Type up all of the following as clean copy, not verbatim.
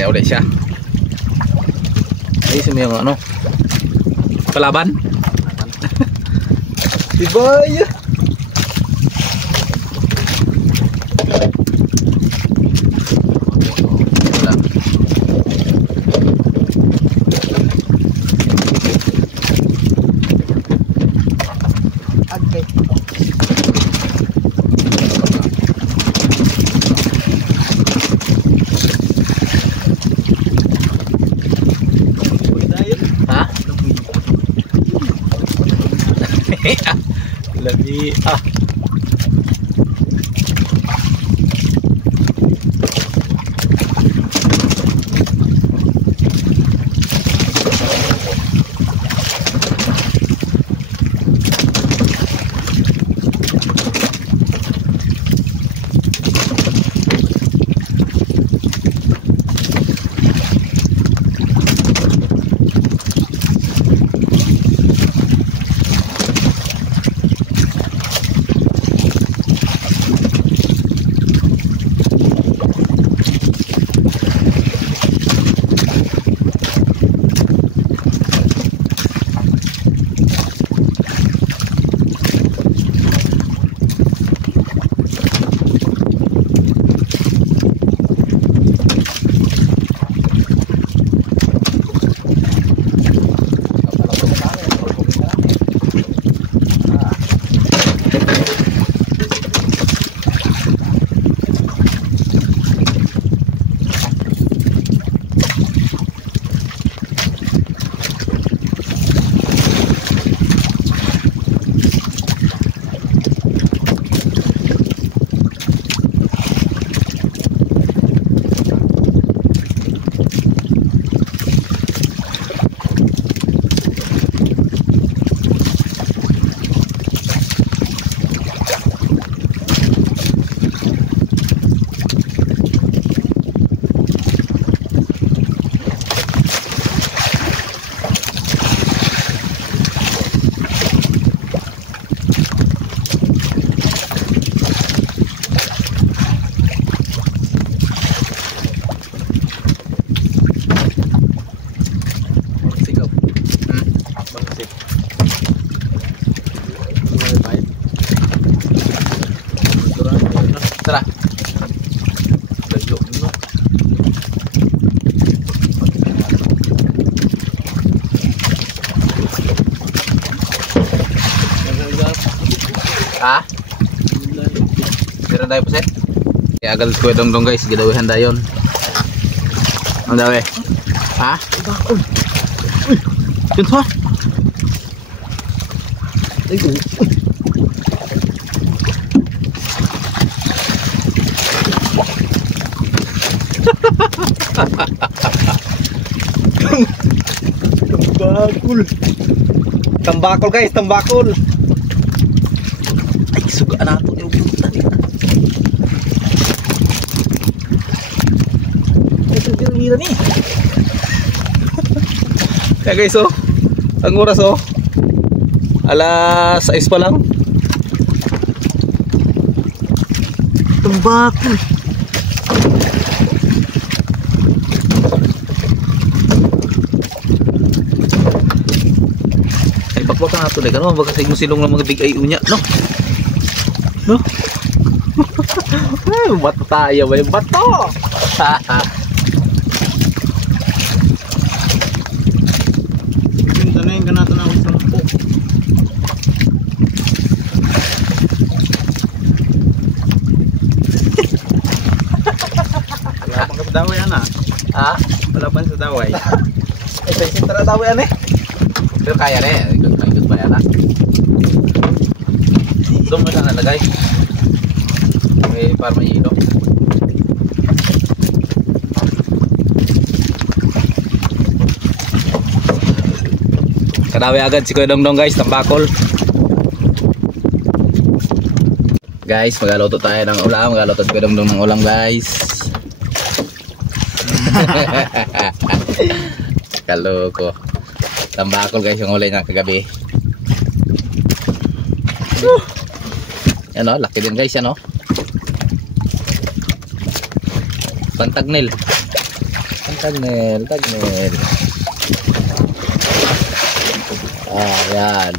Nagkarya ulit siya. Ayusin mo yung ano, palaban. Ibay. Lagi tara. Layo no. Ha? Meron tayo po set. Kaya agad ko dong guys, gidawihan dayon. Ang dawi. Ha? Uy. Yun to. Ay ko. Tambakol. Tambakol guys, tambakol. Ay, suga na ito yung buta nila. Ay, suga ni. Kaya guys, oh, ang oras oh, alas 6 pa lang. Tambakol. Bakbak na ito deh, ano? Baka silong ng mga big ay unya, no? No? Bato tayo ba yung bato? Tanayin ka natin ako sa po. Wala pang sa daway, ana? Ha? Wala pang sa daway. Ito yung sintra daway, ana eh. Pero kaya rin, ikot ba yan ha? Doon mo na nalagay. Para may ilo. Kadawi agad si Kuya Dongdong guys, tambakol. Guys, magluto tayo ng ulam. Magluto si Kuya Dongdong ng ulam guys. Kaloko. Tambakol guys yung ulay niya kagabi. Yan o, laki din guys yan o. Pantagnil. Ang tagnil, tagnil. Yan.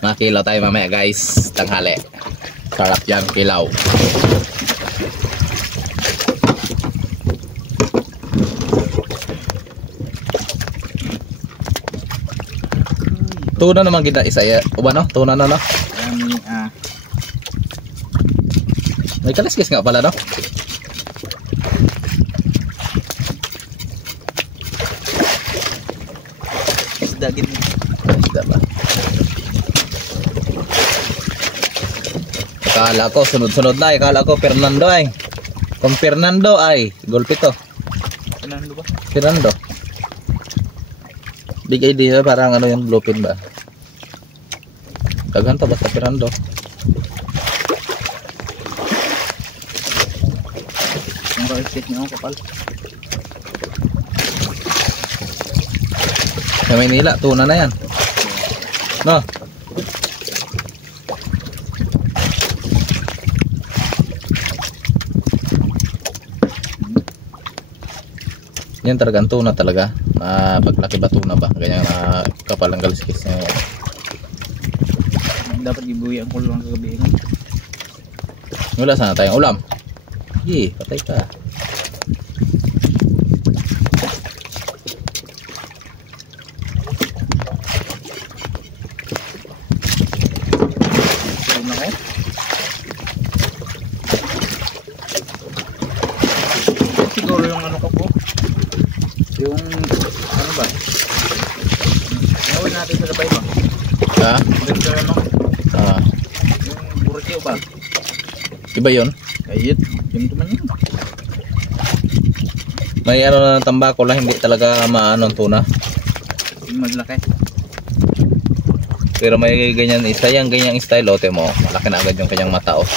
Makilaw tayo mamaya guys, tanghali. Sarap yan, kilaw. Tuna naman kita isa ya. Uba no? Tuna na no? May kaliskis nga pala no? Isda gini. Isda ba? Akala ko sunod-sunod na. Akala ko Fernando ay. Kung Fernando ay golpe to. Fernando ba? Fernando. Big idea parang ano yung bluepin ba? Daghan to basta Fernando. Ang ba-set niyo kapal? Sa Maynila, tuna na yan. No? Yan talagang tuna talaga. Paglaki ba tuna ba? Ganyan na kapal ang kaliskis niya. Dapat gibuhi ang kulong kagabi. Wala sana tayong ulam. Patay ka. Siguro yung ano ko po. Yung ano ba? Gawin natin sa labay ba? Ha? Ganito ano? Yung burkeo ba? Iba yun? Ayit. Ganito man yun. May ano na tambako lang, hindi talaga maano tuna. Yung maglaki. Pero may ganyan isa yung ganyang style ote mo. Malaki na agad yung kanyang mata oh.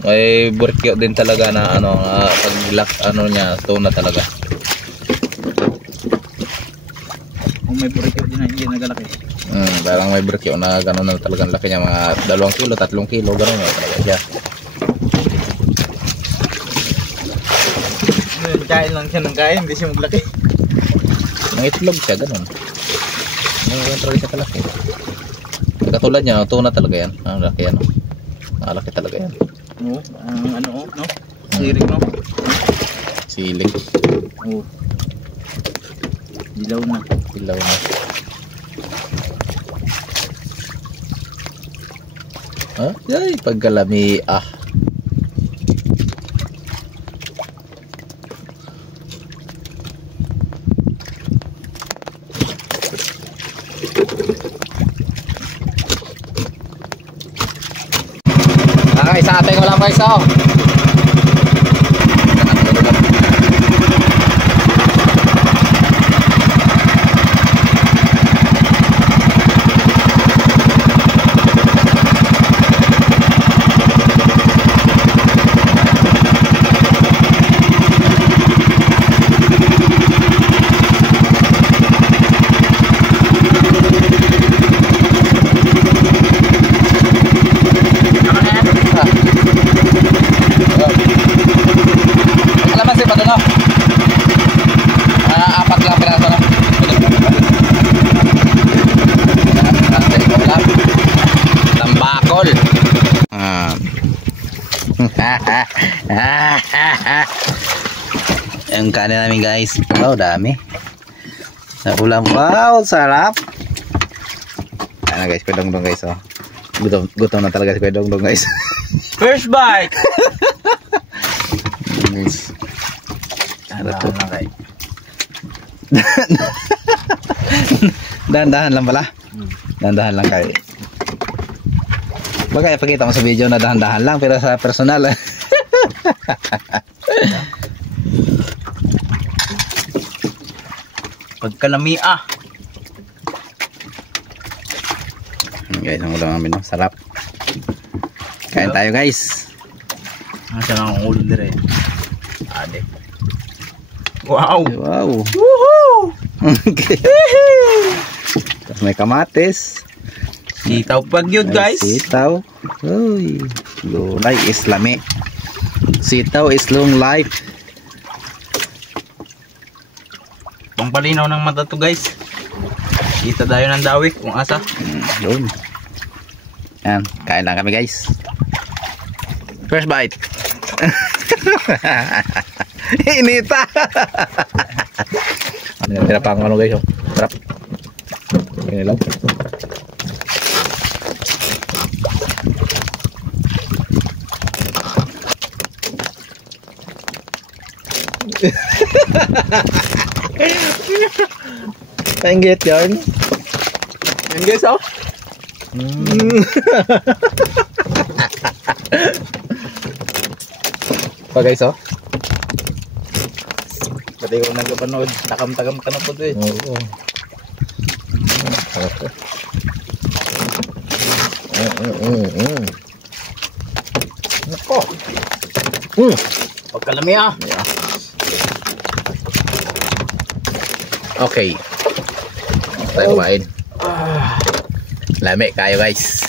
May burkyo din talaga na ano paglak ano niya tuna talaga. Kung may burkeo din na hindi nagalaki. Parang may burkyo na gano'n na talagang laki niya, mga 2 kilo, 3 kilo gano'n na talaga siya. Kain lang siya ng kain, hindi siya maglaki. Ang itlog siya gano'n. Ngayon talaga siya kalaki. Katulad niya, tuna talaga yan. Ang laki yan. Malaki talaga yan. Oo, ano no? Sirik no? Silik. Oo. Dilaw na. Dilaw na. Ay, pagkalami Okay, sa ating wala pa isa yung kanin namin guys. Wow, dami na ulam. Wow, sarap. Ano guys, Kuya Dongdong guys oh. Gutom na talaga si Kuya Dongdong guys. First bite. Guys. Harap to. Dahan-dahan lang pala. Dahan-dahan lang kayo. Bagay, pakita mo sa video na dahan-dahan lang, pero sa personal Pagkalami guys, ang ulam namin no? Sarap. Kain tayo guys. Nasa lang ang ulo dire. Ade. Wow. Wow. Woohoo! Okay. Tapos may kamatis. Sitaw pagyud guys. Sitaw. Uy. Gulay is lami. Sitaw is long life. Pampalinaw ng mata to guys. Kita tayo ng dawik kung asa. Yun. Yan. Kain lang kami guys. First bite. Inita. Tira pa ang ano guys. Sarap. Ini lang. Tanggit yarn. Yan guys oh. Pa guys oh. Pati ko nagpapanood, takam-takam ka na po to eh. Oo. Nako. Pagkalami ah. Yeah. Okay. Tayo kumain. Lami kayo guys.